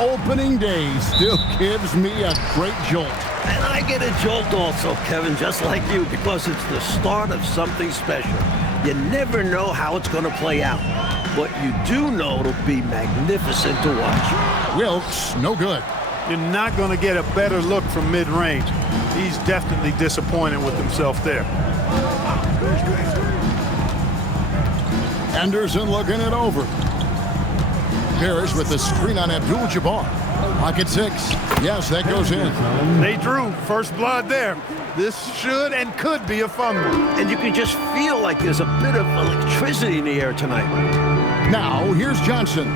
Opening day still gives me a great jolt. And I get a jolt also, Kevin, just like you, because it's the start of something special. You never know how it's going to play out, but you do know it'll be magnificent to watch. Wilkes, no good. You're not going to get a better look from mid-range. He's definitely disappointed with himself there. Anderson looking it over. Parrish with the screen on Abdul Jabbar. Pocket 6. Yes, that goes in. They drew first blood there. This should and could be a fun one. And you can just feel like there's a bit of electricity in the air tonight. Now, here's Johnson.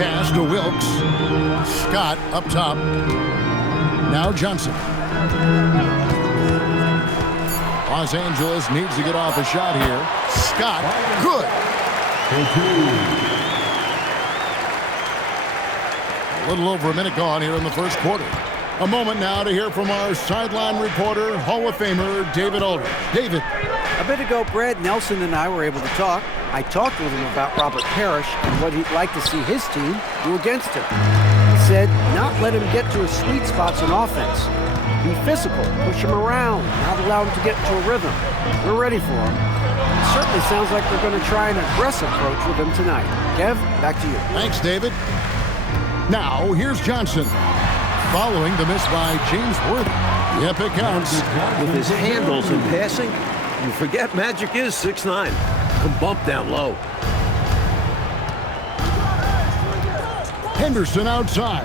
Pass to Wilkes. Scott up top. Now Johnson. Los Angeles needs to get off a shot here. Scott, good. A little over a minute gone here in the first quarter. A moment now to hear from our sideline reporter, Hall of Famer David Aldridge. David. A bit ago, Brad Nelson and I were able to talk. I talked with him about Robert Parrish and what he'd like to see his team do against him. He said not let him get to his sweet spots in offense. Be physical, push him around, not allow him to get into a rhythm. We're ready for him. It certainly sounds like they're going to try an aggressive approach with him tonight. Kev, back to you. Thanks, David. Now, here's Johnson. Following the miss by James Worthy. Yep, it counts. With his handles and passing, you forget Magic is 6'9". Can bump down low. Henderson outside.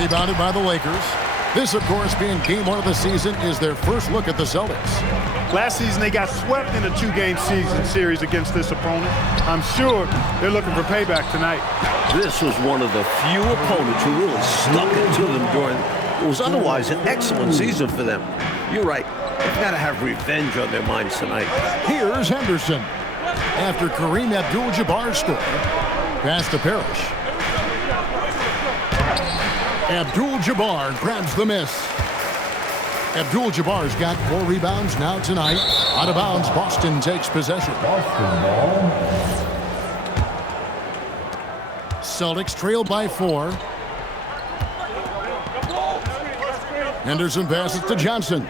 Rebounded by the Lakers. This, of course, being game one of the season, is their first look at the Celtics. Last season, they got swept in a two-game series against this opponent. I'm sure they're looking for payback tonight. This was one of the few opponents who really stuck it to them during what was otherwise an excellent season for them. You're right. They've got to have revenge on their minds tonight. Here's Henderson. After Kareem Abdul-Jabbar scored. Pass to Parrish. Abdul-Jabbar grabs the miss. Abdul-Jabbar's got 4 rebounds now tonight. Out of bounds, Boston takes possession. Celtics trail by 4. Henderson passes to Johnson.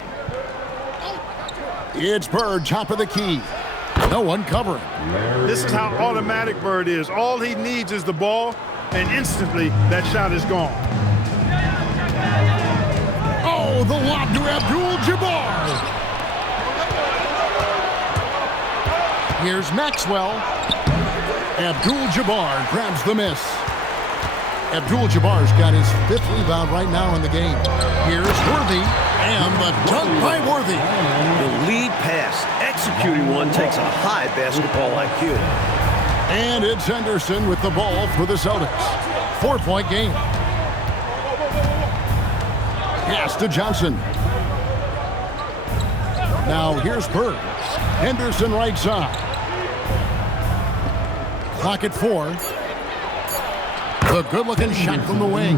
It's Bird, top of the key. No one covering. This is how automatic Bird is. All he needs is the ball, and instantly that shot is gone. Oh, the lob to Abdul-Jabbar. Here's Maxwell. Abdul-Jabbar grabs the miss. Abdul-Jabbar's got his 5th rebound right now in the game. Here's Worthy, and the dunk by Worthy. The lead pass, executing one, takes a high basketball IQ. And it's Henderson with the ball for the Celtics. 4-point game. Pass to Johnson. Now here's Bird. Henderson right side. Clock at 4. The good-looking shot from the wing.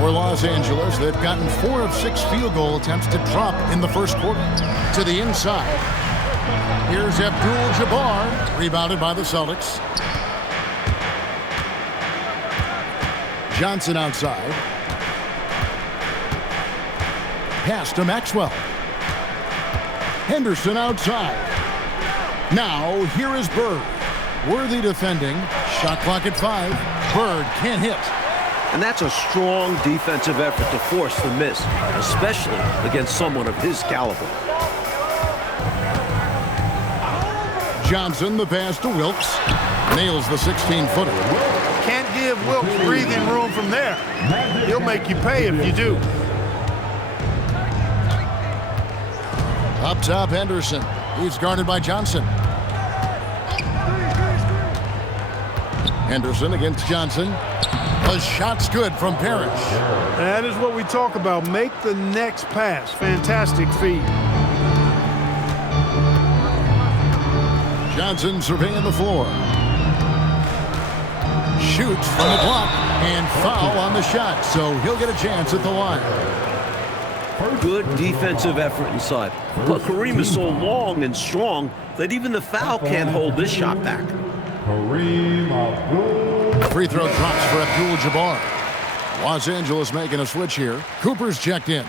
For Los Angeles, they've gotten 4 of 6 field goal attempts to drop in the first quarter. To the inside. Here's Abdul-Jabbar, rebounded by the Celtics. Johnson outside. Pass to Maxwell. Henderson outside. Now, here is Bird. Worthy defending. Shot clock at 5. Bird can't hit. And that's a strong defensive effort to force the miss, especially against someone of his caliber. Johnson, the pass to Wilkes. Nails the 16-footer. Can't give Wilkes breathing room from there. He'll make you pay if you do. Up top, Henderson. He's guarded by Johnson. Henderson against Johnson. The shot's good from Parrish. That is what we talk about. Make the next pass. Fantastic feed. Johnson surveying the floor. shoots from the block and foul on the shot, so he'll get a chance at the line. Good defensive effort inside. But Kareem is so long and strong that even the foul can't hold this shot back. Kareem Abdul. Free throw drops for Abdul Jabbar. Los Angeles making a switch here. Cooper's checked in.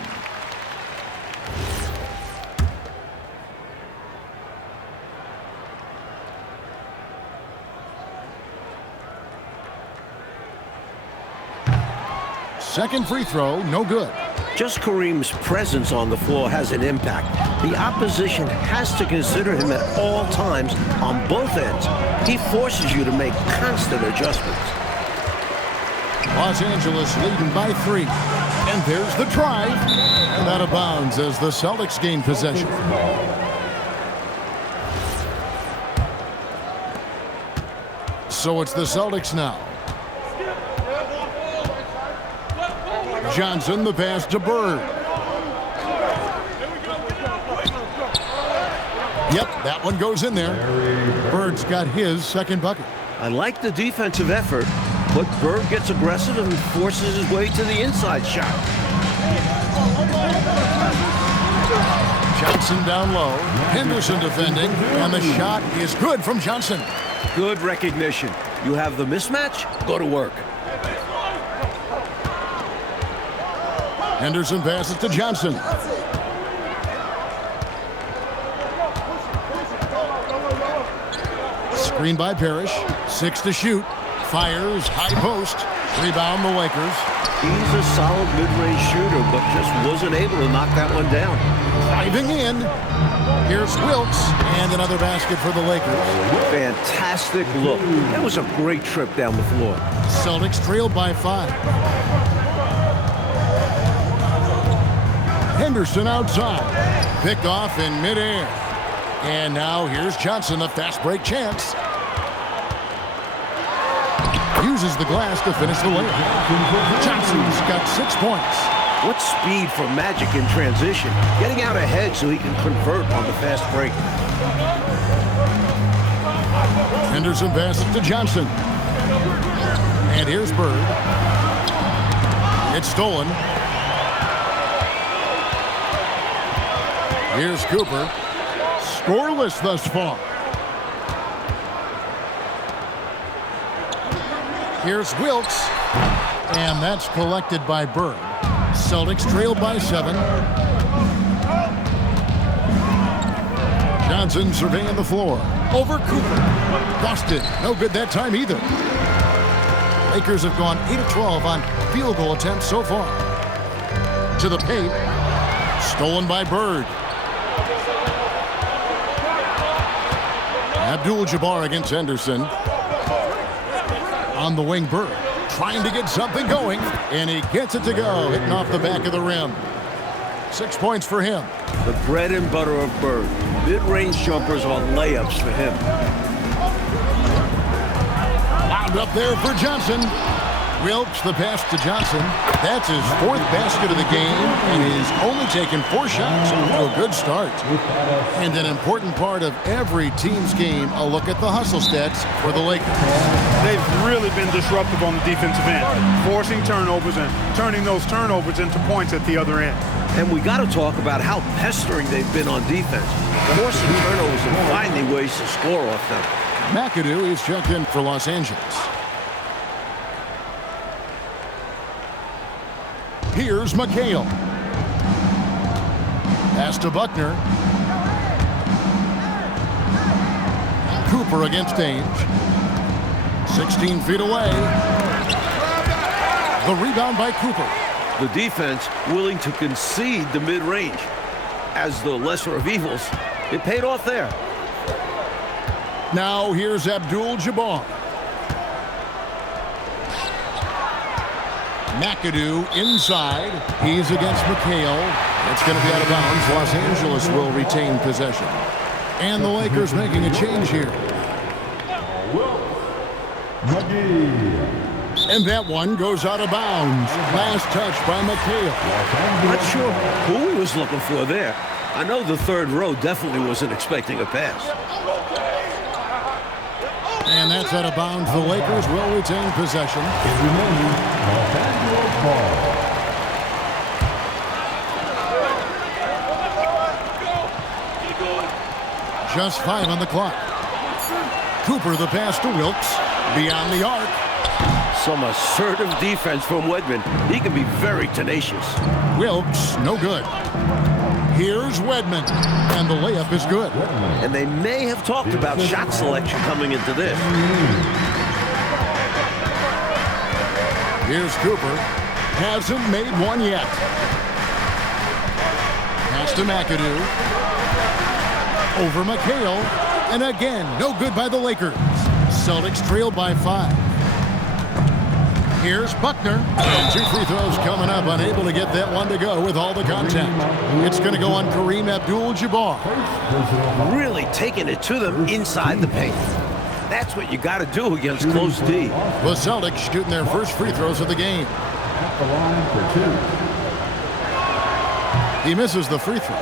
Second free throw, no good. Just Kareem's presence on the floor has an impact. The opposition has to consider him at all times on both ends. He forces you to make constant adjustments. Los Angeles leading by 3. And there's the drive. And out of bounds as the Celtics gain possession. So it's the Celtics now. Johnson, the pass to Bird. Yep, that one goes in there. Bird's got his second bucket. I like the defensive effort, but Bird gets aggressive and forces his way to the inside shot. Johnson down low. Henderson defending, and the shot is good from Johnson. Good recognition. You have the mismatch, go to work. Henderson passes to Johnson. Screen by Parrish. 6 to shoot. Fires. High post. Rebound the Lakers. He's a solid mid-range shooter, but just wasn't able to knock that one down. Driving in. Here's Wilkes. And another basket for the Lakers. Fantastic look. That was a great trip down the floor. Celtics trailed by 5. Henderson outside. Picked off in midair. And now here's Johnson, a fast break chance. Uses the glass to finish the layup. Johnson's got 6 points. What speed for Magic in transition. Getting out ahead so he can convert on the fast break. Henderson passes to Johnson. And here's Bird. It's stolen. Here's Cooper. Scoreless thus far. Here's Wilkes. And that's collected by Bird. Celtics trailed by 7. Johnson surveying the floor. Over Cooper. Busted. No good that time either. Lakers have gone 8 of 12 on field goal attempts so far. To the paint. Stolen by Bird. Abdul Jabbar against Henderson. On the wing, Bird. Trying to get something going. And he gets it to go. Hitting off the back of the rim. 6 points for him. The bread and butter of Bird. Mid-range jumpers are layups for him. Wound up there for Johnson. Wilkes the pass to Johnson. That's his 4th basket of the game, and he's only taken 4 shots. A good start. And an important part of every team's game, a look at the hustle stats for the Lakers. They've really been disruptive on the defensive end, forcing turnovers and turning those turnovers into points at the other end. And we got to talk about how pestering they've been on defense, forcing turnovers and finding ways to score off them. McAdoo is checked in for Los Angeles. Here's McHale. Pass to Buckner. Cooper against Ainge. 16 feet away. The rebound by Cooper. The defense willing to concede the mid-range. As the lesser of evils, it paid off there. Now here's Abdul Jabbar. McAdoo inside. He's against McHale. It's going to be out of bounds. Los Angeles will retain possession. And the Lakers making a change here. And that one goes out of bounds. Last touch by McHale. Not sure who he was looking for there. I know the third row definitely wasn't expecting a pass. And that's out of bounds. The Lakers will retain possession. Just 5 on the clock. Cooper the pass to Wilkes. Beyond the arc. Some assertive defense from Wedman. He can be very tenacious. Wilkes, no good. Here's Wedman, and the layup is good. And they may have talked about shot selection coming into this. Here's Cooper. Hasn't made one yet. Pass to McAdoo. Over McHale. And again, no good by the Lakers. Celtics trail by 5. Here's Buckner. And 2 free throws coming up. Unable to get that one to go with all the contact. It's going to go on Kareem Abdul-Jabbar. Really taking it to them inside the paint. That's what you got to do against close D. The Celtics shooting their first free throws of the game. At the line for 2. He misses the free throw.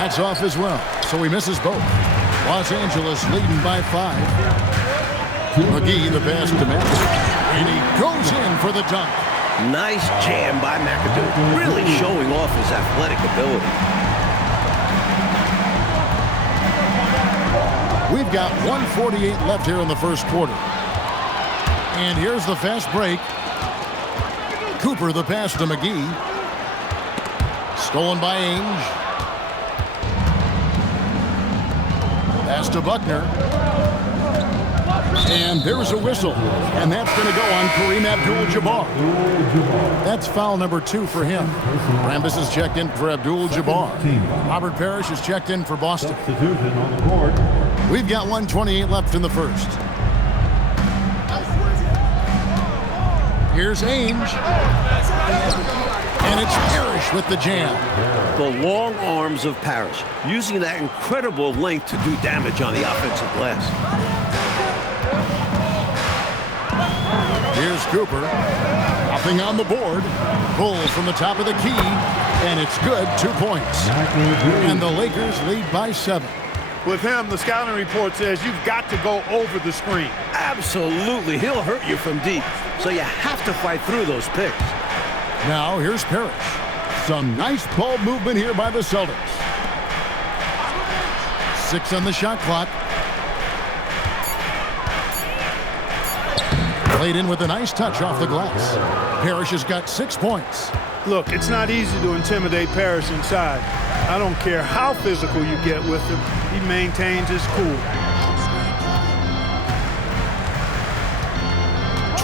That's off as well, so he misses both. Los Angeles leading by 5. McGee the pass to Matthews, and he goes in for the dunk. Nice jam by McAdoo, really showing off his athletic ability. We've got 1:48 left here in the first quarter. And here's the fast break. Cooper the pass to McGee. Stolen by Ainge. Pass to Buckner. And there's a whistle. And that's going to go on Kareem Abdul-Jabbar. That's foul number 2 for him. Rambis is checked in for Abdul-Jabbar. Robert Parrish is checked in for Boston. Substitution on the court. We've got 1:28 left in the first. Here's Ainge. And it's Parrish with the jam. The long arms of Parrish, using that incredible length to do damage on the offensive glass. Here's Cooper. Nothing on the board. Pulls from the top of the key. And it's good. 2 points. And the Lakers lead by 7. With him, the scouting report says you've got to go over the screen. Absolutely. He'll hurt you from deep. So you have to fight through those picks. Now here's Parrish. Some nice ball movement here by the Celtics. 6 on the shot clock. Played in with a nice touch off the glass. Parrish has got 6 points. Look, it's not easy to intimidate Parrish inside. I don't care how physical you get with him. He maintains his cool.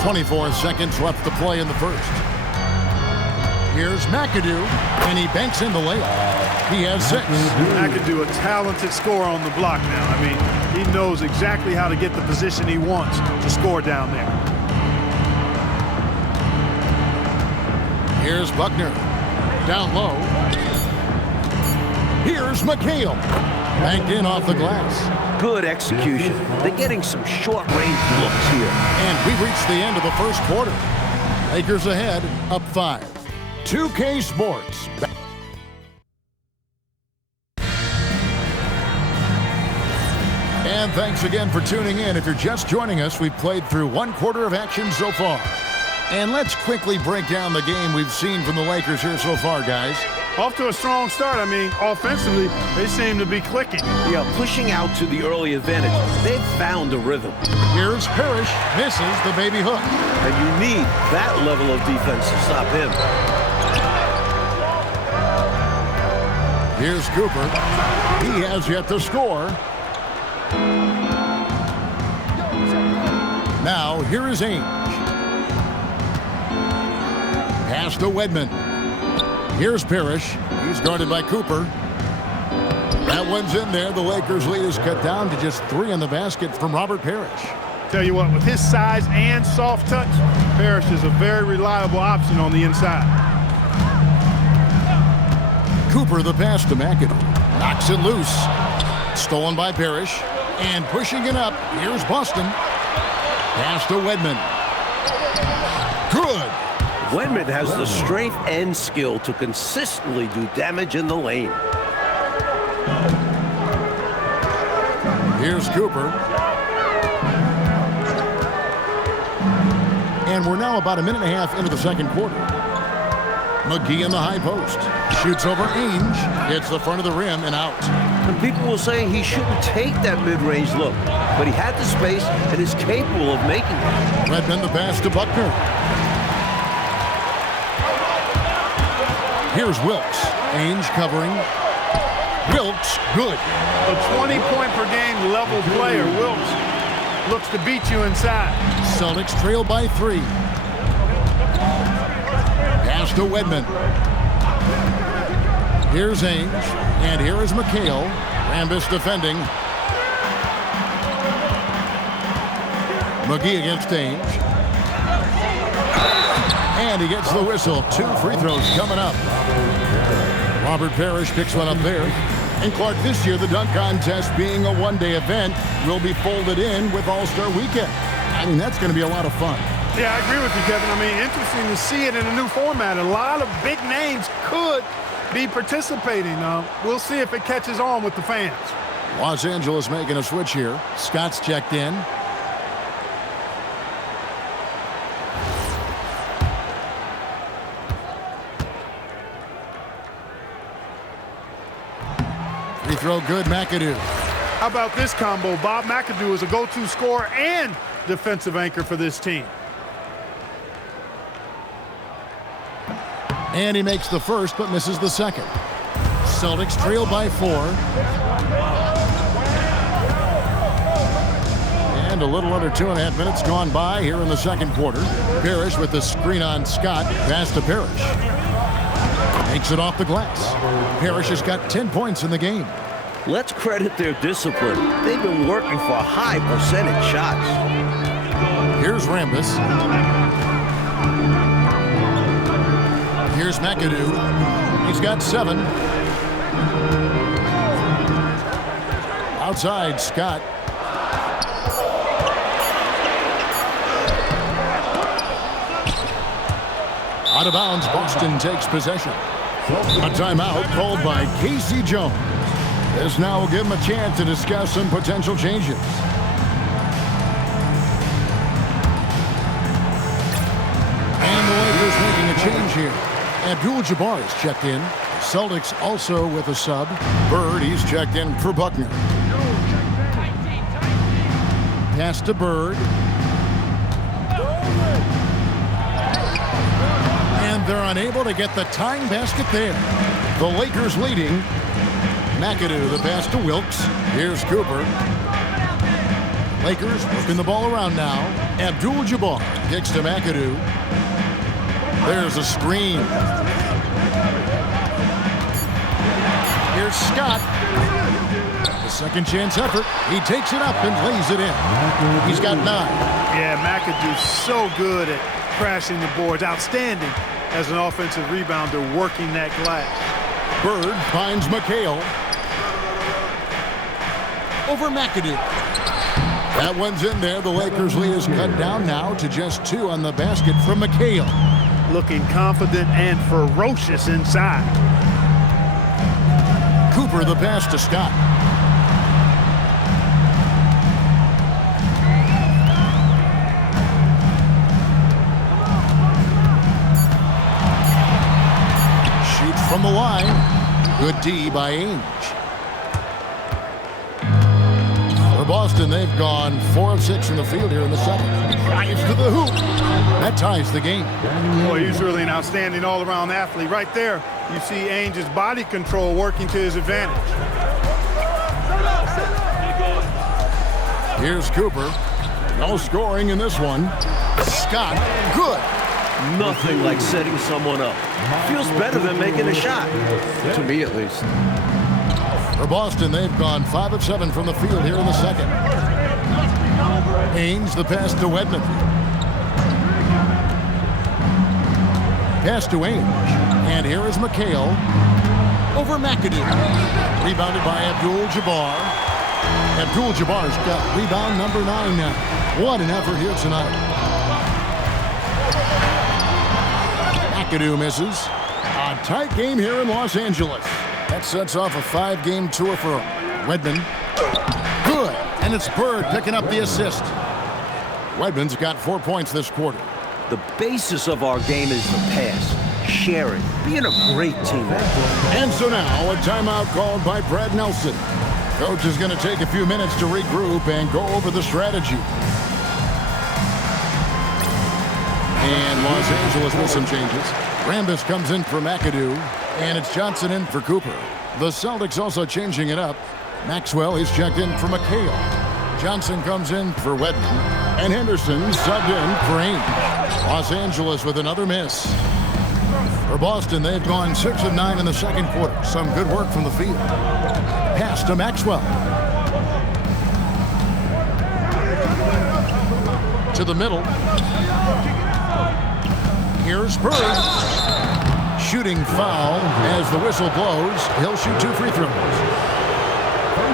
24 seconds left to play in the first. Here's McAdoo, and he banks in the layup. He has 6. McAdoo, a talented scorer on the block now. I mean, he knows exactly how to get the position he wants to score down there. Here's Buckner. Down low. Here's McHale. Banked in off the glass. Good execution. They're getting some short-range looks here. And we've reached the end of the first quarter. Lakers ahead, up 5. 2K Sports. And thanks again for tuning in. If you're just joining us, we've played through 1 quarter of action so far. And let's quickly break down the game we've seen from the Lakers here so far, guys. Off to a strong start. I mean, offensively, they seem to be clicking. Yeah, pushing out to the early advantage. They've found a rhythm. Here's Parrish, misses the baby hook. And you need that level of defense to stop him. Here's Cooper. He has yet to score. Now, here is Ainge. Pass to Wedman. Here's Parrish. He's guarded by Cooper. That one's in there. The Lakers' lead is cut down to just 3 in the basket from Robert Parrish. Tell you what, with his size and soft touch, Parrish is a very reliable option on the inside. Cooper the pass to McAdoo. Knocks it loose. Stolen by Parrish. And pushing it up, here's Boston. Pass to Wedman. Good. Wedman has the strength and skill to consistently do damage in the lane. Here's Cooper. And we're now about a minute and a half into the second quarter. McGee in the high post. Shoots over Ainge. Hits the front of the rim and out. And people will say he shouldn't take that mid-range look, but he had the space and is capable of making it. Redmond the pass to Buckner. Here's Wilkes. Ainge covering. Wilkes, good. A 20-point-per-game level player. Wilkes looks to beat you inside. Celtics trail by 3. Pass to Wedman. Here's Ainge, and here is McHale. Rambis defending. McGee against Ainge. And he gets the whistle. 2 free throws coming up. Robert Parrish picks one up there. And Clark, this year the dunk contest being a one-day event will be folded in with All-Star Weekend. I mean, that's going to be a lot of fun. Yeah, I agree with you, Kevin. I mean, interesting to see it in a new format. A lot of big names could be participating. We'll see if it catches on with the fans. Los Angeles making a switch here. Scott's checked in. Free throw good, McAdoo. How about this combo? Bob McAdoo is a go-to scorer and defensive anchor for this team. And he makes the first, but misses the second. Celtics trail by 4. And a little under 2.5 minutes gone by here in the second quarter. Parrish with the screen on Scott. Pass to Parrish. Takes it off the glass. Parrish has got 10 points in the game. Let's credit their discipline. They've been working for high percentage shots. Here's Rambis. Here's McAdoo. He's got 7. Outside, Scott. Out of bounds, Boston takes possession. A timeout called by Casey Jones. This now will give him a chance to discuss some potential changes. And the Lakers making a change here. Abdul Jabbar is checked in. The Celtics also with a sub. Bird, he's checked in for Buckner. Pass to Bird. And they're unable to get the tying basket there. The Lakers leading. McAdoo, the pass to Wilkes. Here's Cooper. Lakers working the ball around now. Abdul Jabbar kicks to McAdoo. There's a screen. Here's Scott. The second chance effort. He takes it up and lays it in. He's got 9. Yeah, McAdoo's so good at crashing the boards. Outstanding as an offensive rebounder working that glass. Bird finds McHale. Over McAdoo. That one's in there. The Lakers lead is cut down now to just 2 on the basket from McHale. Looking confident and ferocious inside. Cooper the pass to Scott. Shoots from the line. Good D by Ainge. For Boston, they've gone 4 of 6 from the field here in the second. Drives to the hoop. That ties the game. Boy, he's really an outstanding all-around athlete. Right there, you see Ainge's body control working to his advantage. Here's Cooper. No scoring in this one. Scott, good. Nothing like setting someone up. Feels better than making a shot. To me, at least. For Boston, they've gone 5 of 7 from the field here in the second. Ainge, the pass to Wedman. Pass to Ainge. And here is McHale. Over McAdoo. Rebounded by Abdul Jabbar. Abdul Jabbar's got rebound number 9 now. What an effort here tonight. McAdoo misses. A tight game here in Los Angeles. That sets off a 5-game tour for Wedman. Good. And it's Bird picking up the assist. Wedman's got 4 points this quarter. The basis of our game is the pass. Sharing. Being a great teammate. And so now a timeout called by Brad Nelson. Coach is going to take a few minutes to regroup and go over the strategy. And Los Angeles with some changes. Rambis comes in for McAdoo, and it's Johnson in for Cooper. The Celtics also changing it up. Maxwell is checked in for McHale. Johnson comes in for Wedman, and Henderson subbed in for Ainge. Los Angeles with another miss. For Boston, they've gone 6 of 9 in the second quarter. Some good work from the field. Pass to Maxwell. To the middle. Here's Bird. Shooting foul as the whistle blows. He'll shoot 2 free throws.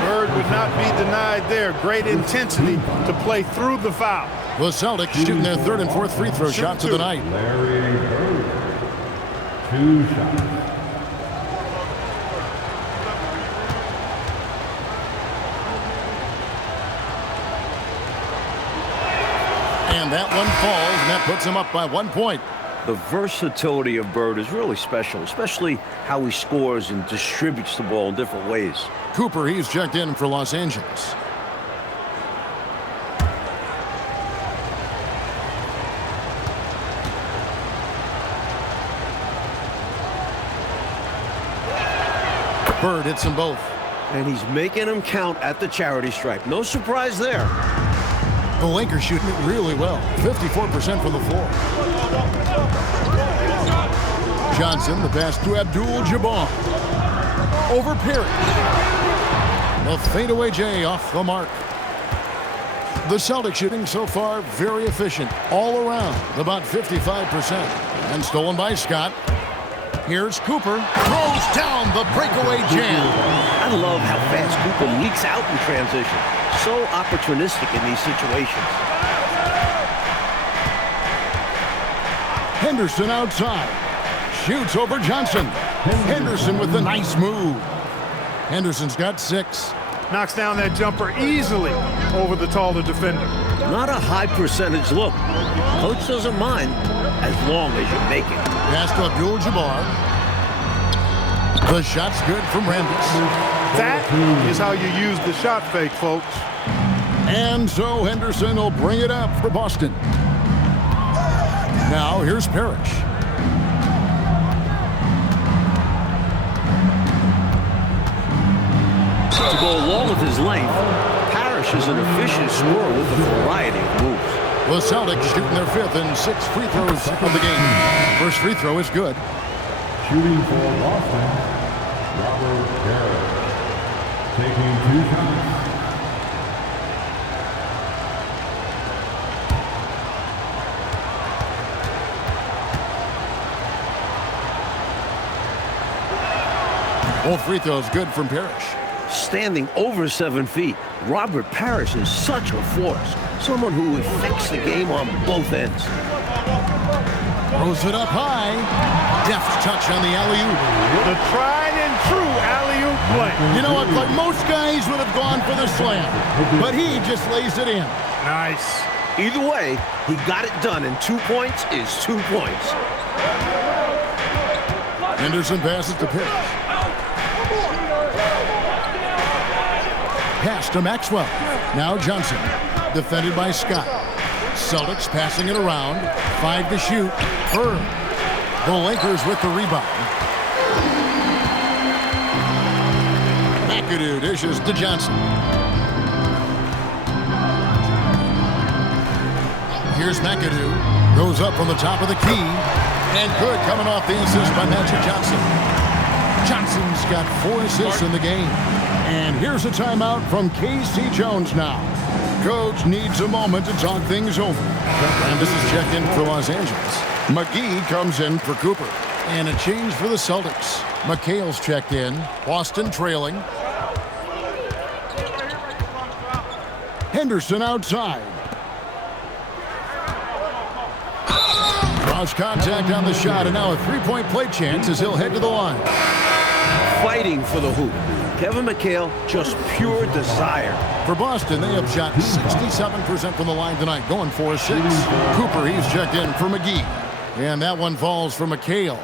Bird would not be denied there. Great intensity to play through the foul. The Celtics shooting their 3rd and 4th free throw shots of the night. Larry Bird. 2 shots. And that one falls, and that puts him up by 1 point. The versatility of Bird is really special, especially how he scores and distributes the ball in different ways. Cooper, he's checked in for Los Angeles. Bird hits them both. And he's making them count at the charity stripe. No surprise there. The Lakers shooting it really well. 54% from the floor. Johnson, the pass to Abdul Jabbar. Over Parrish. The fadeaway J off the mark. The Celtics shooting so far very efficient. All around, about 55%. And stolen by Scott. Here's Cooper. Throws down the breakaway jam. I love how fast Cooper leaks out in transition. So opportunistic in these situations. Henderson outside. Shoots over Johnson. Henderson with the nice move. Henderson's got 6. Knocks down that jumper easily over the taller defender. Not a high percentage look. Coach doesn't mind as long as you make it. Pass to Abdul Jabbar. The shot's good from Rambis. That is how you use the shot fake, folks. And so Henderson will bring it up for Boston. Now here's Parrish. To go along with his length, Parrish is an efficient scorer with a variety of moves. The Celtics shooting their 5th and 6th free throws of the game. First free throw is good. Shooting for Boston, Robert Parrish. Taking 2 shots. Both free throws good from Parrish. Standing over 7 feet, Robert Parrish is such a force. Someone who affects the game on both ends. Throws it up high. Deft touch on the alley-oop. The tried and true alley-oop play. You know what? Like most guys would have gone for the slam, but he just lays it in. Nice. Either way, he got it done, and 2 points is 2 points. Henderson passes to Parrish. Pass to Maxwell. Now Johnson. Defended by Scott. Celtics passing it around. 5 to shoot. Bird. The Lakers with the rebound. McAdoo dishes to Johnson. Here's McAdoo. Goes up from the top of the key. And good coming off the assist by Magic Johnson. Johnson's got 4 assists in the game. And here's a timeout from K.C. Jones now. Coach needs a moment to talk things over. And this is checked in for Los Angeles. McGee comes in for Cooper. And a change for the Celtics. McHale's checked in. Boston trailing. Henderson outside. Lost contact on the shot, and now a three-point play chance as he'll head to the line. Fighting for the hoop. Kevin McHale, just pure desire. For Boston, they have shot 67% from the line tonight, going 4-6. Cooper, he's checked in for McGee. And that one falls for McHale.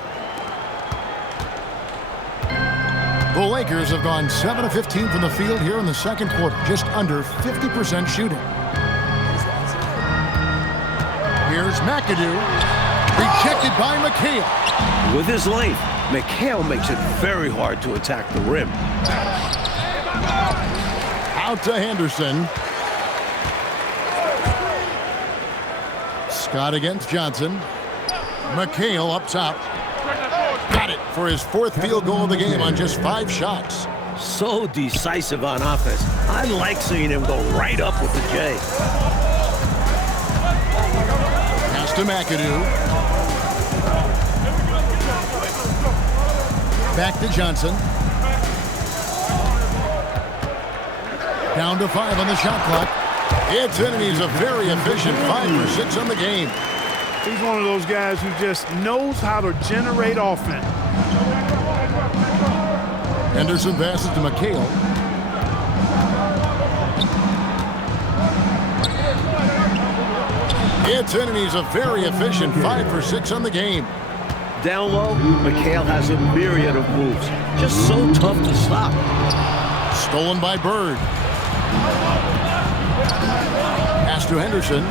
The Lakers have gone 7 of 15 from the field here in the second quarter, just under 50% shooting. Here's McAdoo, rejected by McHale. With his length, McHale makes it very hard to attack the rim. Out to Henderson. Scott against Johnson. McHale up top. Got it for his fourth field goal of the game on just 5 shots. So decisive on offense. I like seeing him go right up with the J. Pass to McAdoo. Back to Johnson. Down to 5 on the shot clock. It's in, and he's a very efficient 5 for 6 on the game. He's one of those guys who just knows how to generate offense. Henderson passes to McHale. It's in, and he's a very efficient 5 for 6 on the game. Down low, McHale has a myriad of moves. Just so tough to stop. Stolen by Bird. Pass to Henderson.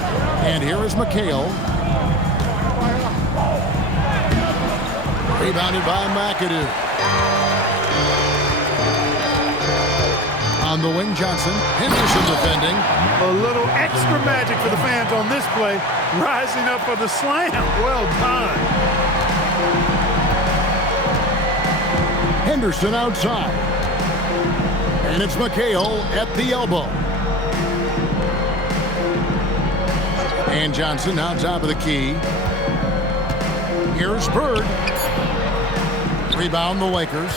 And here is McHale. Rebounded by McAdoo. On the wing, Johnson. Henderson defending. A little extra magic for the fans on this play. Rising up for the slam. Well done. Henderson outside. And it's McHale at the elbow. And Johnson now top of the key. Here's Bird. Rebound the Lakers.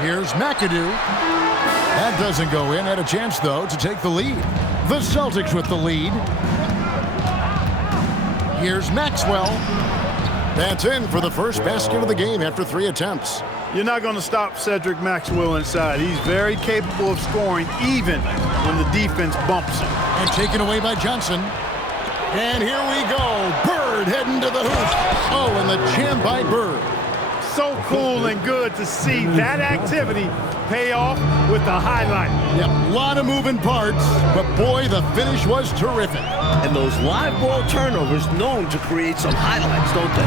Here's McAdoo. That doesn't go in. Had a chance, though, to take the lead. The Celtics with the lead. Here's Maxwell. That's in for the first basket of the game after 3 attempts. You're not going to stop Cedric Maxwell inside. He's very capable of scoring even when the defense bumps him. And taken away by Johnson. And here we go. Bird heading to the hoop. Oh, and the jam by Bird. So cool and good to see that activity pay off with the highlight. Yep, a lot of moving parts, but boy, the finish was terrific. And those live ball turnovers known to create some highlights, don't they?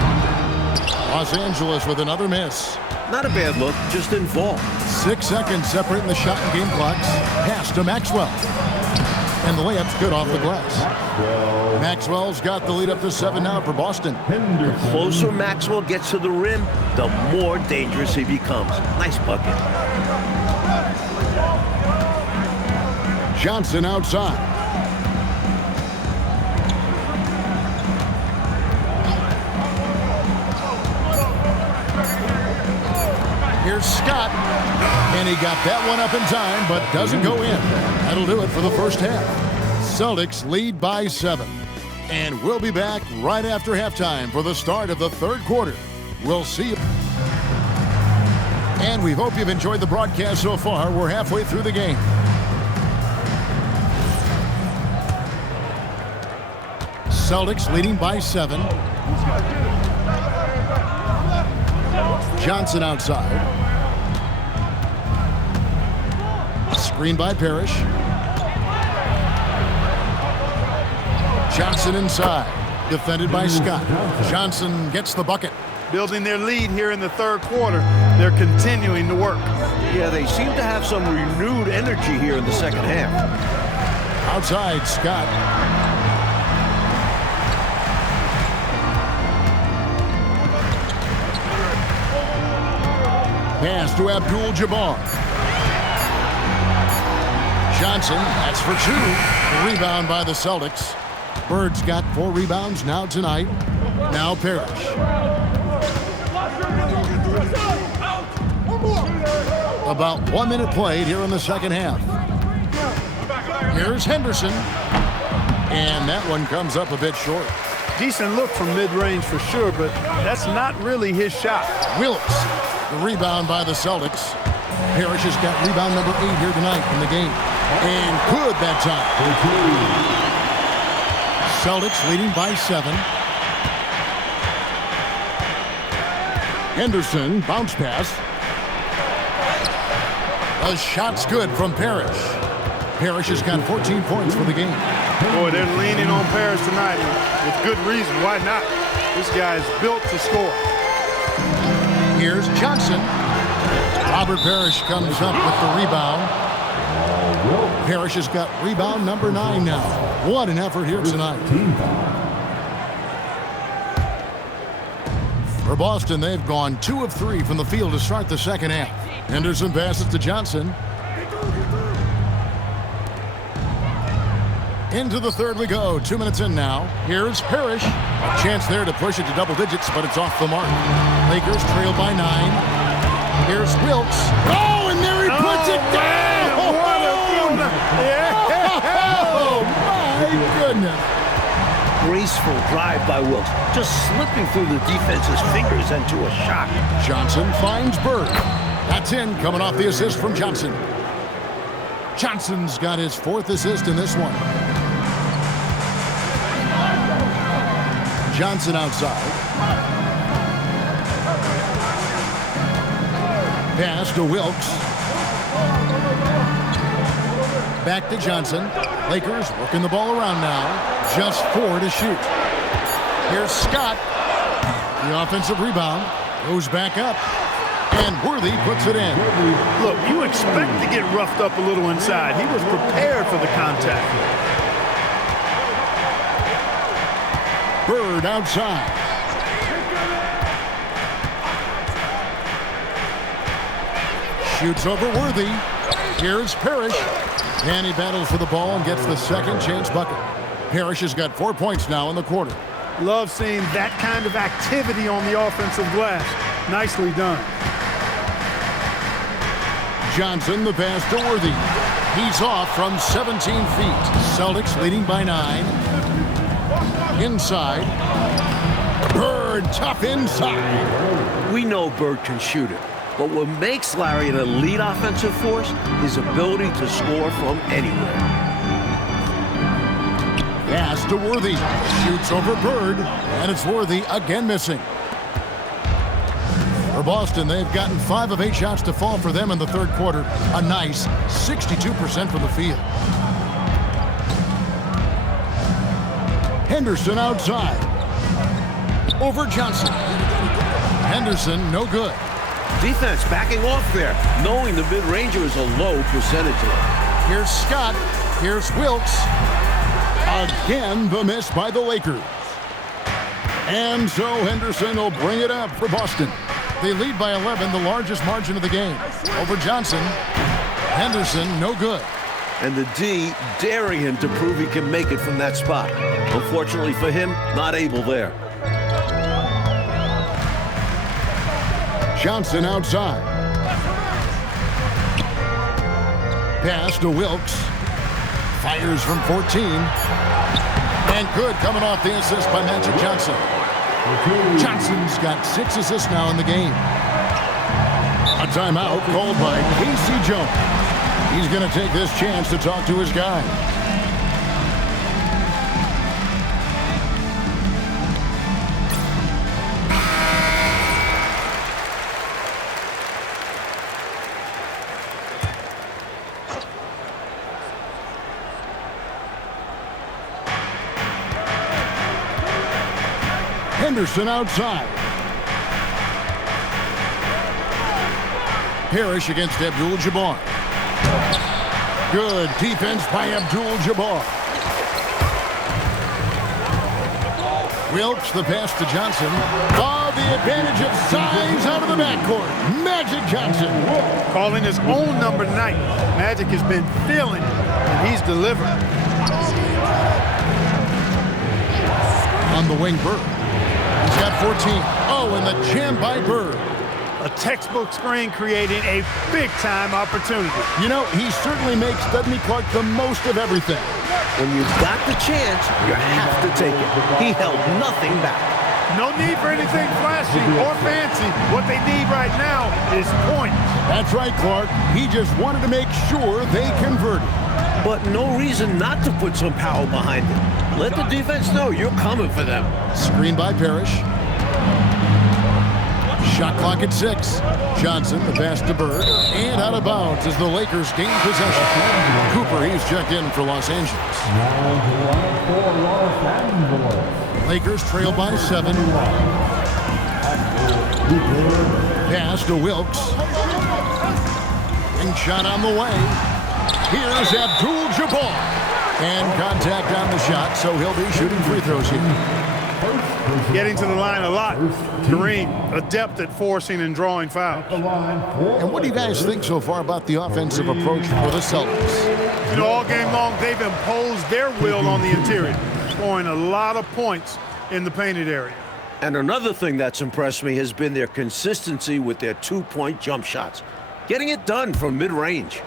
Los Angeles with another miss. Not a bad look, just involved. 6 seconds separating the shot and game clocks. Pass to Maxwell. And the layup's good off the glass. Maxwell's got the lead up to 7 now for Boston. The closer Maxwell gets to the rim, the more dangerous he becomes. Nice bucket. Johnson outside. Here's Scott. And he got that one up in time, but doesn't go in. That'll do it for the first half. Celtics lead by 7. And we'll be back right after halftime for the start of the third quarter. We'll see you. And we hope you've enjoyed the broadcast so far. We're halfway through the game. Celtics leading by 7. Johnson outside. Screen by Parrish. Johnson inside. Defended by Scott. Johnson gets the bucket. Building their lead here in the third quarter. They're continuing to work. Yeah, they seem to have some renewed energy here in the second half. Outside, Scott. Pass to Abdul Jabbar. Johnson, that's for 2. The rebound by the Celtics. Bird's got 4 rebounds now tonight. Now Parrish. About 1 minute played here in the second half. Here's Henderson. And that one comes up a bit short. Decent look from mid-range for sure, but that's not really his shot. Wilkes, the rebound by the Celtics. Parrish has got rebound number 8 here tonight in the game. And good that time. Celtics leading by 7. Henderson, bounce pass. The shot's good from Parrish. Parrish has got 14 points for the game. Boy, they're leaning on Parrish tonight with good reason. Why not? This guy's built to score. Here's Johnson. Robert Parrish comes up with the rebound. Parrish has got rebound number 9 now. What an effort here tonight. For Boston, they've gone 2 of 3 from the field to start the second half. Henderson passes to Johnson. Into the third we go. 2 minutes in now. Here's Parrish. A chance there to push it to double digits, but it's off the mark. Lakers trail by 9. Here's Wilkes. Oh, and there he puts it down! Oh, my goodness. Graceful drive by Wilkes, just slipping through the defense's fingers into a shot. Johnson finds Bird. That's in, coming off the assist from Johnson. Johnson's got his 4th assist in this one. Johnson outside. Pass to Wilkes. Back to Johnson. Lakers working the ball around now. Just 4 to shoot. Here's Scott. The offensive rebound. Goes back up. And Worthy puts it in. Look, you expect to get roughed up a little inside. He was prepared for the contact. Bird outside. Shoots over Worthy. Here's Parrish. And he battles for the ball and gets the second chance bucket. Parrish has got 4 points now in the quarter. Love seeing that kind of activity on the offensive glass. Nicely done. Johnson, the pass to Worthy. He's off from 17 feet. Celtics leading by 9. Inside. Bird, tough inside. We know Bird can shoot it, but what makes Larry an elite offensive force is ability to score from anywhere. Pass to Worthy. Shoots over Bird, and it's Worthy again missing. For Boston, they've gotten 5 of 8 shots to fall for them in the third quarter. A nice 62% from the field. Henderson outside. Over Johnson. Henderson, no good. Defense backing off there, knowing the mid-ranger is a low percentage. Here's Scott. Here's Wilkes. Again, the miss by the Lakers. And so Henderson will bring it up for Boston. They lead by 11, the largest margin of the game. Over Johnson. Henderson, no good. And the D daring him to prove he can make it from that spot. Unfortunately for him, not able there. Johnson outside. Pass to Wilkes. Fires from 14. And good coming off the assist by Magic Johnson. Johnson's got 6 assists now in the game. A timeout called by Casey Jones. He's going to take this chance to talk to his guy. Henderson outside. Parrish against Abdul Jabbar. Good defense by Abdul Jabbar. Wilkes, the pass to Johnson. Oh, the advantage of size out of the backcourt. Magic Johnson. Calling his own number 9. Magic has been feeling it, and he's delivered. On the wing, Bird. He's got 14. Oh, and the jam by Bird. A textbook screen creating a big-time opportunity. You know, he certainly makes Dudley Clark the most of everything. When you've got the chance, you have to take it. He held nothing back. No need for anything flashy or fancy. What they need right now is points. That's right, Clark. He just wanted to make sure they converted. But no reason not to put some power behind it. Let the defense know you're coming for them. Screen by Parrish. Shot clock at 6. Johnson, the pass to Bird, and out of bounds as the Lakers gain possession. Cooper, he's checked in for Los Angeles. Lakers trail by 7. Pass to Wilkes. And shot on the way. Here's Abdul Jabbar. And contact on the shot, so he'll be shooting free throws here. Getting to the line a lot. Kareem, adept at forcing and drawing fouls. And what do you guys think so far about the offensive approach for the Celtics? You know, all game long, they've imposed their will on the interior, scoring a lot of points in the painted area. And another thing that's impressed me has been their consistency with their two-point jump shots. Getting it done from mid-range.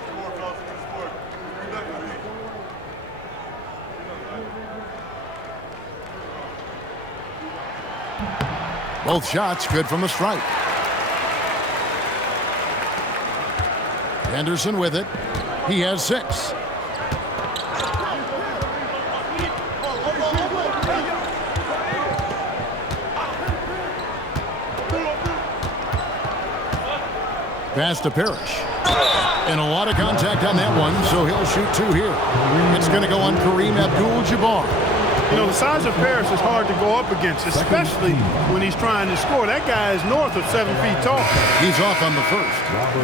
Both shots good from the stripe. Anderson with it. He has 6. Pass to Parrish. And a lot of contact on that one, so he'll shoot 2 here. It's going to go on Kareem Abdul-Jabbar. You know, the size of Parrish is hard to go up against, especially when he's trying to score. That guy is north of 7 feet tall. He's off on the first.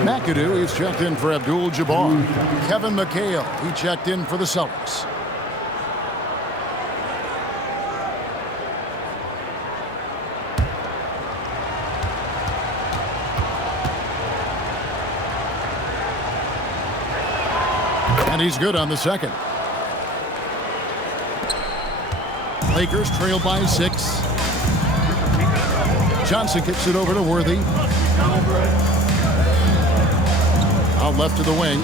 McAdoo, he's checked in for Abdul-Jabbar. Kevin McHale, he checked in for the Celtics. And he's good on the second. Lakers trail by 6. Johnson kicks it over to Worthy. Out left to the wing.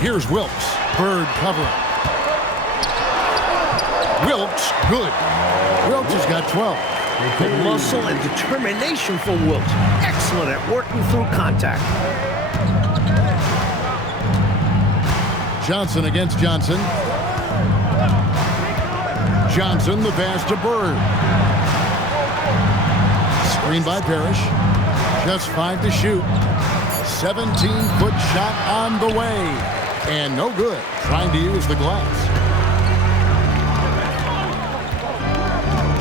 Here's Wilkes. Bird covering. Wilkes, good. Wilkes has got 12. The muscle and determination for Wilkes. Excellent at working through contact. Johnson against Johnson. Johnson, the pass to Bird. Screen by Parrish. Just 5 to shoot. 17-foot shot on the way. And no good. Trying to use the glass.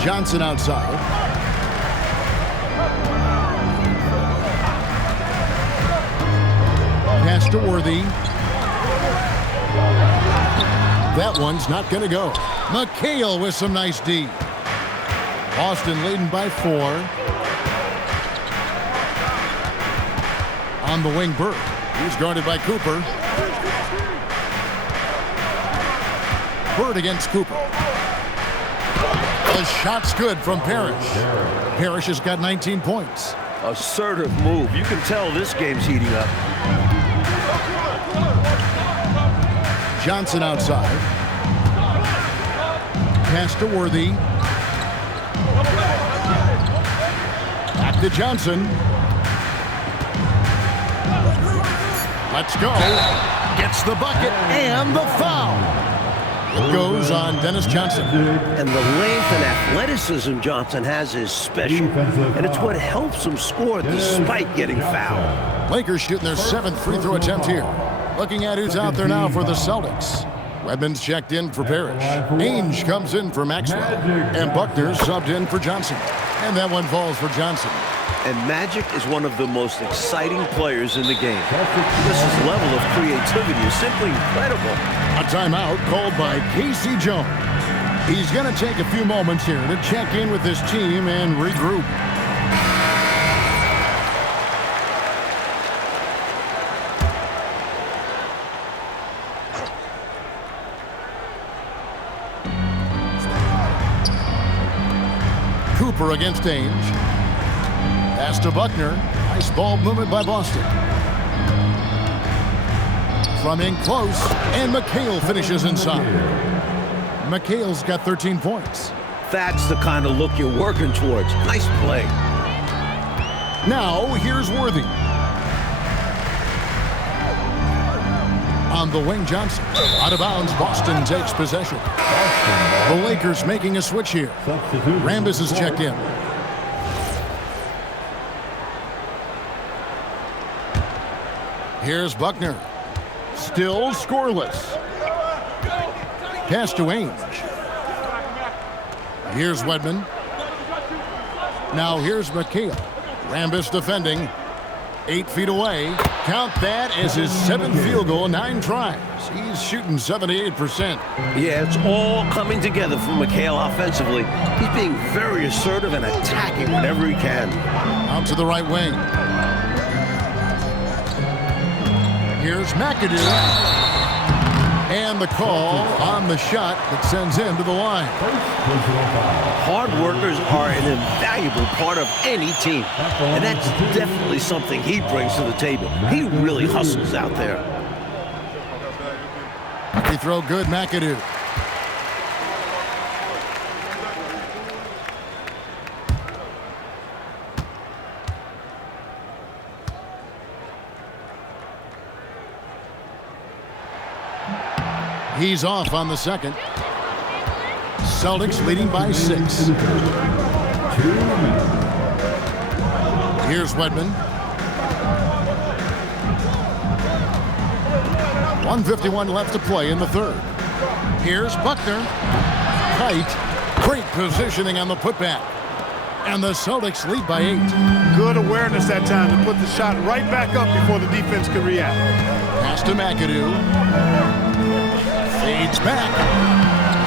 Johnson outside. Pass to Worthy. That one's not going to go. McHale with some nice D. Austin leading by 4. On the wing, Bird. He's guarded by Cooper. Bird against Cooper. The shot's good from Parrish. Parrish has got 19 points. Assertive move. You can tell this game's heating up. Johnson outside. Pass to Worthy. Back to Johnson. Let's go. Gets the bucket and the foul. It goes on Dennis Johnson. And the length and athleticism Johnson has is special. And it's what helps him score despite getting fouled. Lakers shooting their 7th free throw attempt here. Looking at who's out there now for the Celtics. Redmond's checked in for Parrish. Ainge comes in for Maxwell. And Buckner subbed in for Johnson. And that one falls for Johnson. And Magic is one of the most exciting players in the game. This level of creativity is simply incredible. A timeout called by Casey Jones. He's going to take a few moments here to check in with his team and regroup. Cooper against Ainge. Pass to Buckner. Nice ball movement by Boston. from in close, and McHale finishes inside. McHale's got 13 points. That's the kind of look you're working towards. Nice play. Now, here's Worthy. On the wing, Johnson. Out of bounds, Boston takes possession. The Lakers making a switch here. Rambis is checked in. Here's Buckner. Still scoreless. Pass to Ainge. Here's Wedman. Now here's McHale. Rambis defending. 8 feet away. Count that as his 7th field goal, 9 tries. He's shooting 78%. Yeah, it's all coming together for McHale offensively. He's being very assertive and attacking whenever he can. Out to the right wing. Here's McAdoo. And the call on the shot that sends him to the line. Hard workers are an invaluable part of any team. And that's definitely something he brings to the table. He really hustles out there. Free throw good, McAdoo. He's off on the second. Celtics leading by 6. Here's Wedman. 1:51 left to play in the third. Here's Buckner. Tight. Great positioning on the putback. And the Celtics lead by 8. Good awareness that time to put the shot right back up before the defense could react. Pass to McAdoo. Fades back,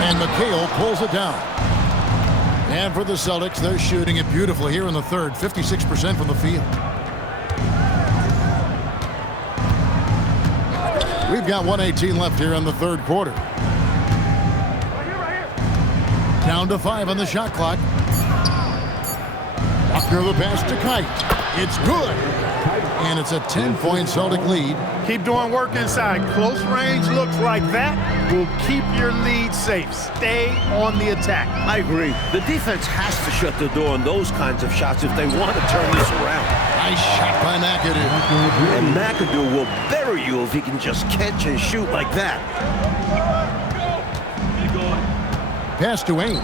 and McHale pulls it down. And for the Celtics, they're shooting it beautifully here in the third, 56% from the field. We've got 1:18 left here in the third quarter. Down to 5 on the shot clock. Buckner the pass to Kite. It's good. And it's a 10-point Celtic lead. Keep doing work inside. Close range looks like that will keep your lead safe. Stay on the attack. I agree. The defense has to shut the door on those kinds of shots if they want to turn this around. Nice shot by McAdoo. And McAdoo will bury you if he can just catch and shoot like that. Pass to Ainge.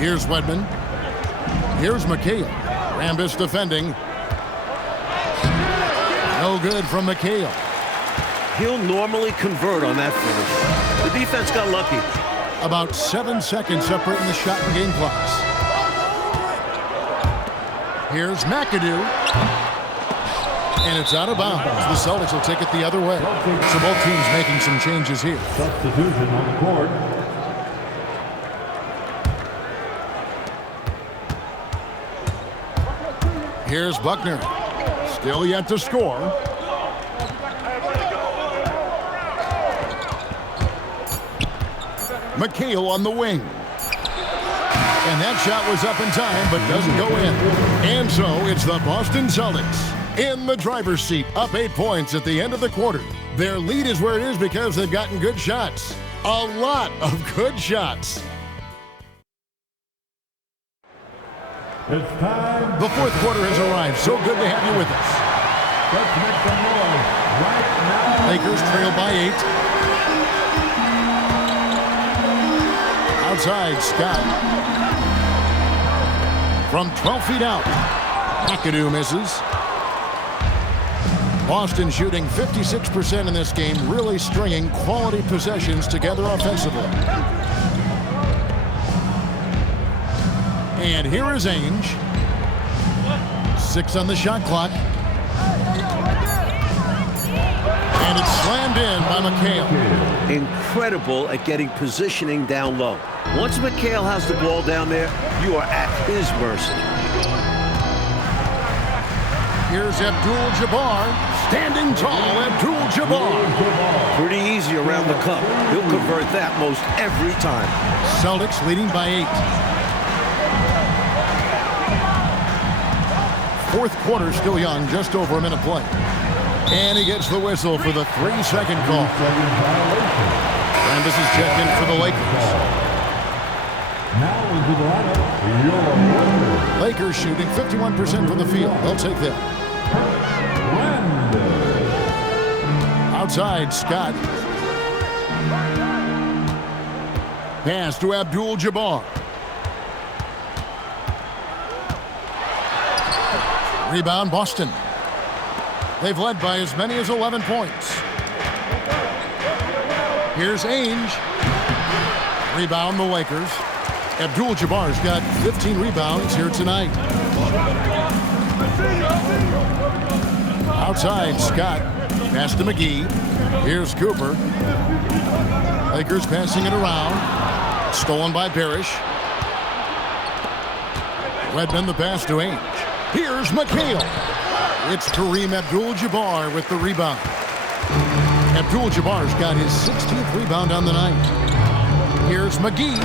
Here's Wedman. Here's McHale. Rambis defending. No good from McHale. He'll normally convert on that finish. The defense got lucky. About 7 seconds separating the shot and game clocks. Here's McAdoo. And it's out of bounds. The Celtics will take it the other way. So both teams making some changes here. Substitution on the court. Here's Buckner. Still yet to score. McHale on the wing. And that shot was up in time, but doesn't go in. And so it's the Boston Celtics in the driver's seat, up 8 points at the end of the quarter. Their lead is where it is because they've gotten good shots. A lot of good shots. It's time. The fourth quarter has arrived. So good to have you with us. Let's make some noise right now. Lakers trail by 8. Outside, Scott. From 12 feet out. McAdoo misses. Boston shooting 56% in this game, really stringing quality possessions together offensively. And here is Ainge. 6 on the shot clock. And it's slammed in by McHale. Incredible at getting positioning down low. Once McHale has the ball down there, you are at his mercy. Here's Abdul Jabbar. Standing tall, Abdul Jabbar. Pretty easy around the cup. He'll convert that most every time. Celtics leading by 8. fourth quarter still young, just over a minute play. And he gets the whistle for the 3-second call. And this is checked in for the Lakers. Now into the lineup, your winner, Lakers shooting 51% from the field. They'll take that. Outside, Scott. Pass to Abdul Jabbar. Rebound, Boston. They've led by as many as 11 points. Here's Ainge. Rebound, the Lakers. Abdul Jabbar's got 15 rebounds here tonight. Outside, Scott. Pass to McGee. Here's Cooper. Lakers passing it around. Stolen by Parrish. Redmond the pass to Ainge. Here's McHale. It's Kareem Abdul-Jabbar with the rebound. Abdul-Jabbar's got his 16th rebound on the night. Here's McGee.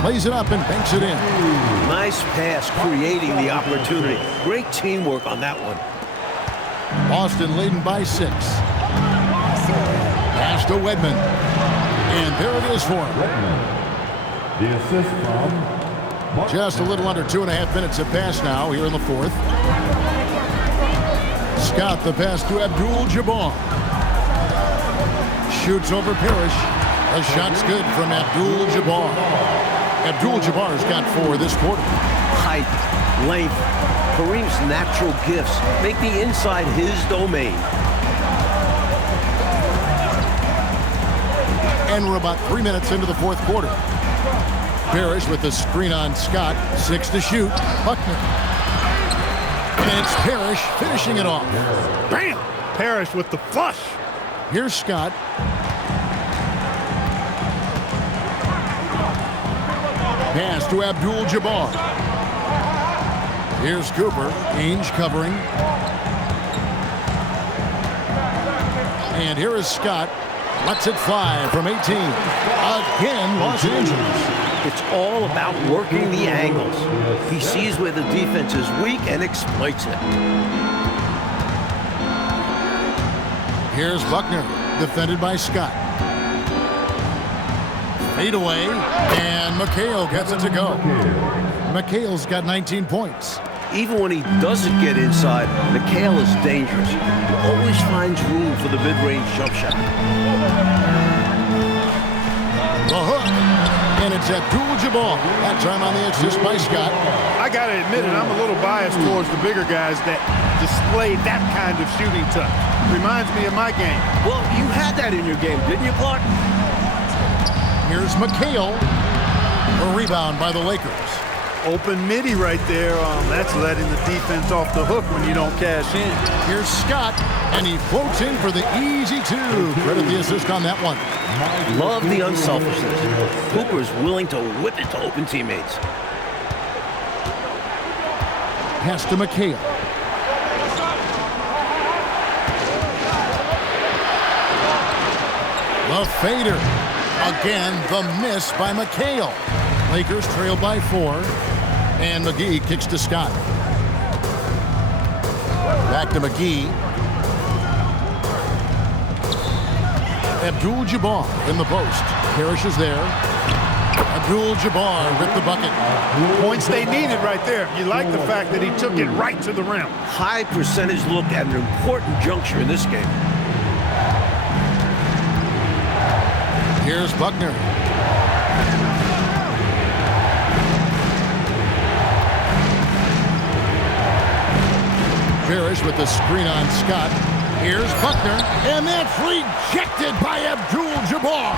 Plays it up and banks it in. Nice pass, creating the opportunity. Great teamwork on that one. Boston leading by 6. Pass to Wedman. And there it is for him. the assist from Just a little under 2.5 minutes have passed now here in the fourth. Scott the pass to Abdul-Jabbar. Shoots over Parrish. The shot's good from Abdul-Jabbar. Abdul-Jabbar's got 4 this quarter. Height, length, Kareem's natural gifts make the inside his domain. And we're about 3 minutes into the fourth quarter. Parrish with the screen on Scott. 6 to shoot. Buckner. And it's Parrish finishing it off. Bam! Parrish with the flush. Here's Scott. Pass to Abdul-Jabbar. Here's Cooper. Ainge covering. And here is Scott. Lets it fly from 18. Again, Los Angeles. It's all about working the angles. He sees where the defense is weak and exploits it. Here's Buckner, defended by Scott. Fade away, and McHale gets it to go. McHale's got 19 points. Even when he doesn't get inside, McHale is dangerous. He always finds room for the mid-range jump shot. The hook, and it's Abdul-Jabbar. That time on the assist by Scott. I got to admit it, I'm a little biased towards the bigger guys that display that kind of shooting touch. Reminds me of my game. Well, you had that in your game, didn't you, Clark? Here's McHale. A rebound by the Lakers. Open midi right there. That's letting the defense off the hook when you don't cash in. Here's Scott, and he floats in for the easy 2. Credit the assist on that one. Love the unselfishness. Cooper's willing to whip it to open teammates. Pass to McHale. The fader. Again, the miss by McHale. Lakers trail by 4. And McGee kicks to Scott. Back to McGee. Abdul-Jabbar in the post. Parrish is there. Abdul-Jabbar with the bucket. Points they needed right there. You like the fact that he took it right to the rim. High percentage look at an important juncture in this game. Here's Buckner. Parrish with the screen on Scott. Here's Buckner, and that's rejected by Abdul-Jabbar.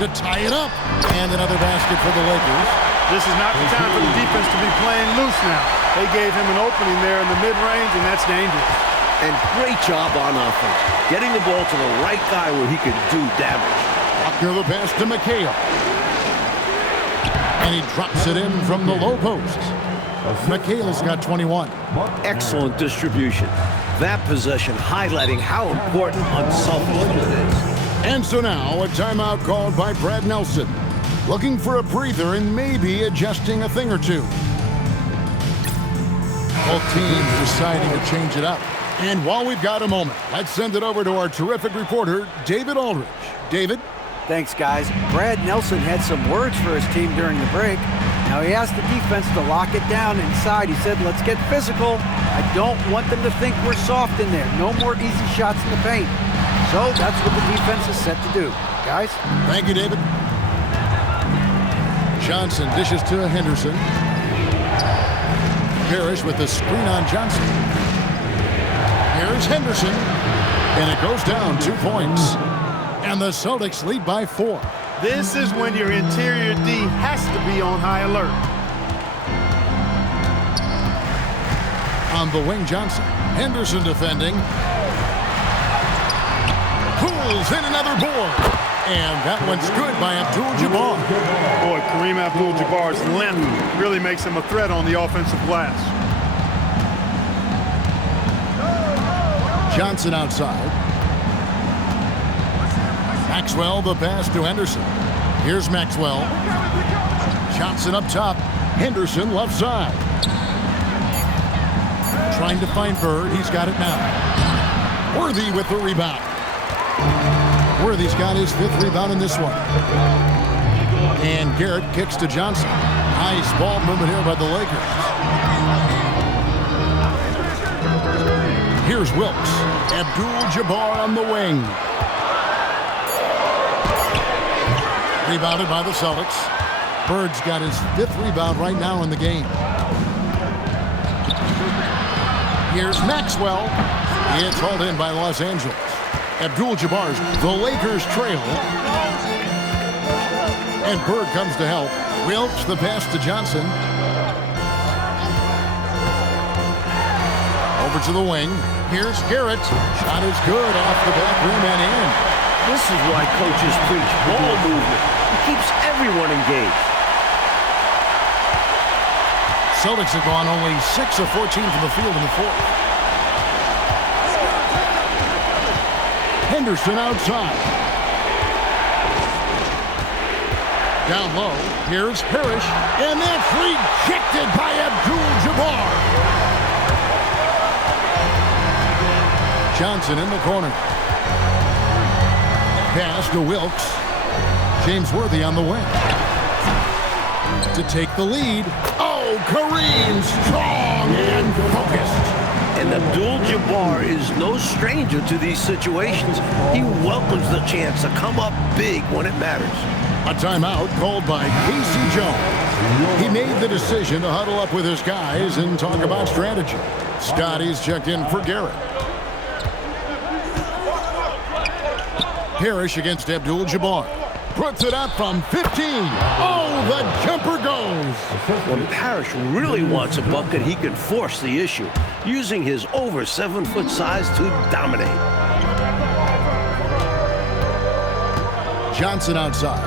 To tie it up, and another basket for the Lakers. This is not the time for the defense to be playing loose now. They gave him an opening there in the mid-range, and that's dangerous. And great job on offense, getting the ball to the right guy where he could do damage. Buckner the pass to McHale. And he drops it in from the low post. McHale's got 21. Excellent distribution. That possession highlighting how important unselfishness is. And so now, a timeout called by Brad Nelson. Looking for a breather and maybe adjusting a thing or two. Both teams deciding to change it up. And while we've got a moment, let's send it over to our terrific reporter, David Aldridge. David? Thanks, guys. Brad Nelson had some words for his team during the break. Now he asked the defense to lock it down inside. He said, let's get physical. I don't want them to think we're soft in there. No more easy shots in the paint. So that's what the defense is set to do. Guys? Thank you, David. Johnson dishes to Henderson. Parrish with the screen on Johnson. Here's Henderson. And it goes down 2 points. And the Celtics lead by 4. This is when your interior D has to be on high alert. On the wing, Johnson. Henderson defending. Pulls in another board. And that one's good by Abdul-Jabbar. Boy, Kareem Abdul-Jabbar's length really makes him a threat on the offensive glass. Johnson outside. Maxwell, the pass to Henderson. Here's Maxwell. Johnson up top. Henderson left side. Trying to find Bird. He's got it now. Worthy with the rebound. Worthy's got his 5th rebound in this one. And Garrett kicks to Johnson. Nice ball movement here by the Lakers. Here's Wilkes. Abdul-Jabbar on the wing. Rebounded by the Celtics. Bird's got his 5th rebound right now in the game. Here's Maxwell. It's hauled in by Los Angeles. Abdul-Jabbar's the Lakers trail. And Bird comes to help. Wilkes the pass to Johnson. Over to the wing. Here's Garrett. Shot is good off the back rim and in. This is why coaches preach ball movement. It keeps everyone engaged. Celtics have gone only 6 of 14 from the field in the 4th. Henderson outside. Down low. Here's Parrish. And that's rejected by Abdul-Jabbar. Johnson in the corner. Pass to Wilkes. James Worthy on the wing. To take the lead. Oh, Kareem, strong and focused. And Abdul-Jabbar is no stranger to these situations. He welcomes the chance to come up big when it matters. A timeout called by Casey Jones. He made the decision to huddle up with his guys and talk about strategy. Scotty's checked in for Garrett. Parrish against Abdul-Jabbar. Puts it up from 15. Oh, the jumper goes. When Parrish really wants a bucket, he can force the issue, using his over 7-foot size to dominate. Johnson outside.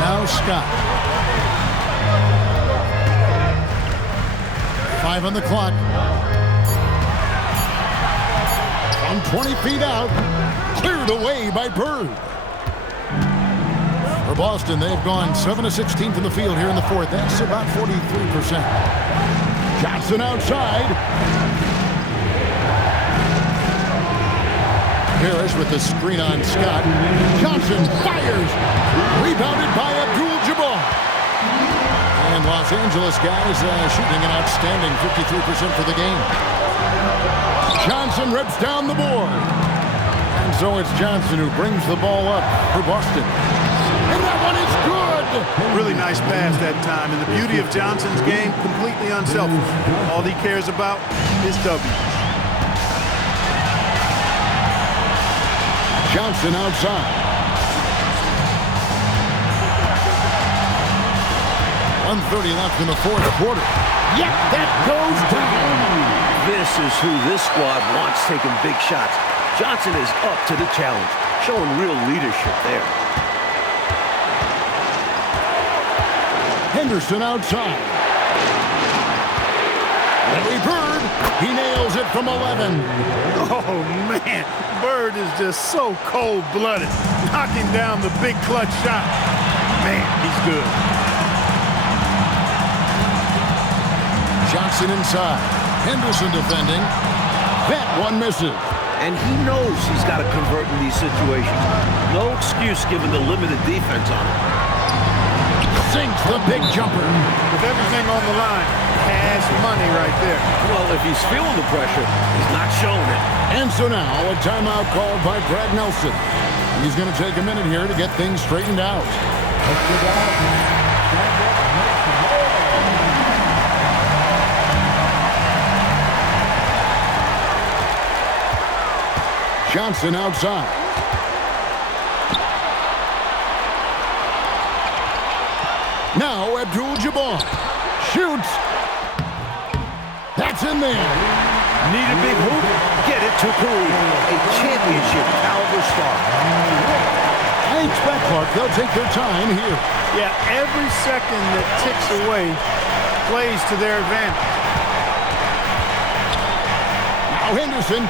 Now Scott. 5 on the clock. From 20 feet out. Cleared away by Bird. For Boston, they've gone 7 of 16 from the field here in the 4th. That's about 43%. Johnson outside. Parrish with the screen on Scott. Johnson fires. Rebounded by Abdul-Jabbar. And Los Angeles guys shooting an outstanding 53% for the game. Johnson rips down the board. And so it's Johnson who brings the ball up for Boston. And that one is good. Really nice pass that time. And the beauty of Johnson's game, completely unselfish. All he cares about is W. Johnson outside. 1:30 left in the 4th quarter. Yep, that goes down. This is who this squad wants taking big shots. Johnson is up to the challenge, showing real leadership there. Henderson outside. Larry Bird, he nails it from 11. Oh, man. Bird is just so cold-blooded, knocking down the big clutch shot. Man, he's good. Johnson inside. Henderson defending. That one misses. And he knows he's got to convert in these situations. No excuse given the limited defense on him. Sinks the big jumper. With everything on the line, has money right there. Well, if he's feeling the pressure, he's not showing it. And so now a timeout called by Brad Nelson. He's going to take a minute here to get things straightened out. Johnson outside. Now Abdul Jabbar shoots. That's in there. Need a big hoop? Get it to Kareem, a championship caliber star. I expect, Clark, they'll take their time here. Yeah, every second that ticks away plays to their advantage. Now Henderson.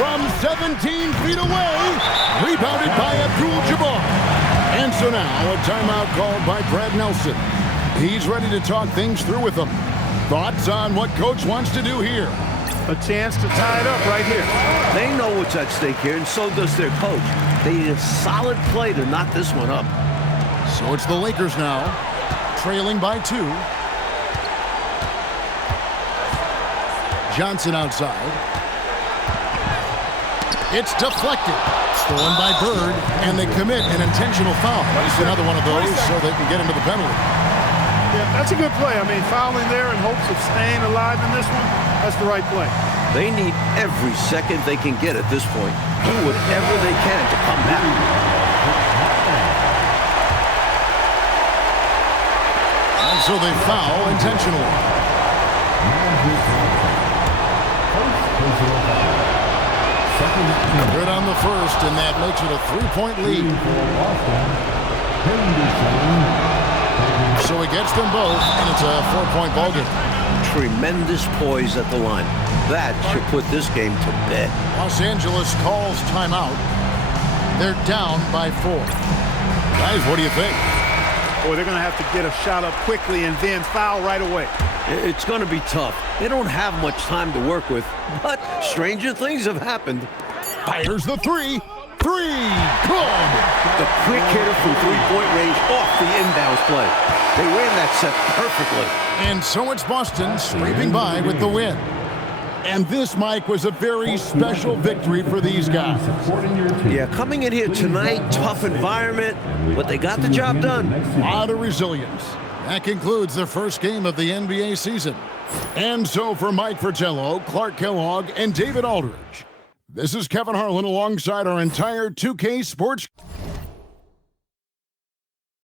From 17 feet away, rebounded by Abdul Jabbar. And so now a timeout called by Brad Nelson. He's ready to talk things through with them. Thoughts on what coach wants to do here? A chance to tie it up right here. They know what's at stake here, and so does their coach. They need a solid play to knock this one up. So it's the Lakers now, trailing by 2. Johnson outside. It's deflected. Stolen by Bird, and they commit an intentional foul. It's another one of those so they can get into the penalty. Yeah, that's a good play. I mean, fouling there in hopes of staying alive in this one, that's the right play. They need every second they can get at this point. Do whatever they can to come back. And so they foul intentionally. Good on the first, and that makes it a 3-point lead. So he gets them both, and it's a 4-point ballgame. Tremendous poise at the line. That should put this game to bed. Los Angeles calls timeout. They're down by 4. Guys, what do you think? Boy, they're going to have to get a shot up quickly and then foul right away. It's going to be tough. They don't have much time to work with, but stranger things have happened. Fires the 3. 3. Good. The quick hitter from three-point range off the inbounds play. They ran that set perfectly. And so it's Boston scraping by with the win. And this, Mike, was a very special victory for these guys. Yeah, coming in here tonight, tough environment, but they got the job done. A lot of resilience. That concludes the first game of the NBA season. And so for Mike Fratello, Clark Kellogg, and David Aldridge, this is Kevin Harlan alongside our entire 2K Sports